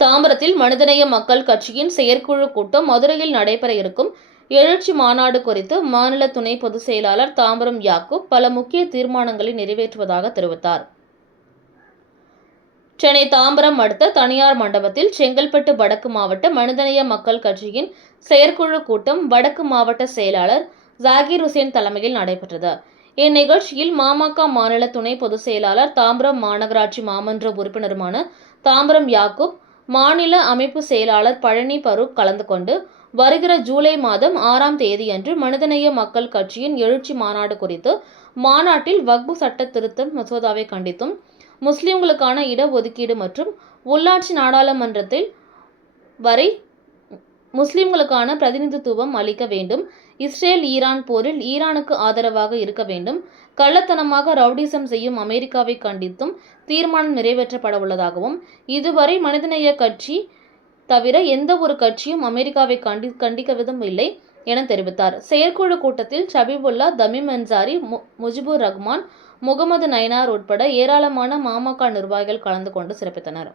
தாம்பரத்தில் மனிதநேய மக்கள் கட்சியின் செயற்குழு கூட்டம் மதுரையில் நடைபெற இருக்கும் எழுச்சி மாநாடு குறித்து மாநில துணை பொதுச் செயலாளர் தாம்பரம் யாக்கூப் பல முக்கிய தீர்மானங்களை நிறைவேற்றுவதாக தெரிவித்தார். சென்னை தாம்பரம் அடுத்த தனியார் மண்டபத்தில் செங்கல்பட்டு வடக்கு மாவட்ட மனிதநேய மக்கள் கட்சியின் செயற்குழு கூட்டம் வடக்கு மாவட்ட செயலாளர் ஜாகீர் உசேன் தலைமையில் நடைபெற்றது. இந்நிகழ்ச்சியில் மாமக மாநில துணை பொதுச் செயலாளர் தாம்பரம் மாநகராட்சி மாமன்ற உறுப்பினருமான தாம்பரம் யாக்கூப், மாநில அமைப்பு செயலாளர் பழனி பரூக் கலந்து கொண்டு வருகிற ஜூலை மாதம் 6ஆம் தேதியன்று மனிதநேய மக்கள் கட்சியின் எழுச்சி மாநாடு குறித்து மாநாட்டில் வக்பு சட்ட திருத்த மசோதாவை கண்டித்தும், முஸ்லிம்களுக்கான இடஒதுக்கீடு மற்றும் உள்ளாட்சி நாடாளுமன்றத்தில் வரை முஸ்லிம்களுக்கான பிரதிநிதித்துவம் அளிக்க வேண்டும், இஸ்ரேல் ஈரான் போரில் ஈரானுக்கு ஆதரவாக இருக்க வேண்டும், கள்ளத்தனமாக ரவுடிசம் செய்யும் அமெரிக்காவை கண்டித்தும் தீர்மானம் நிறைவேற்றப்பட உள்ளதாகவும், இதுவரை மனிதநேய கட்சி தவிர எந்த ஒரு கட்சியும் அமெரிக்காவை கண்டிக்கவிதும் இல்லை என தெரிவித்தார். செயற்குழு கூட்டத்தில் ஷபீபுல்லா, தமீம் அன்சாரி, முஜிபுர் ரஹ்மான், முகமது நயினார் உட்பட ஏராளமான மாமக நிர்வாகிகள் கலந்து கொண்டு சிறப்பித்தனர்.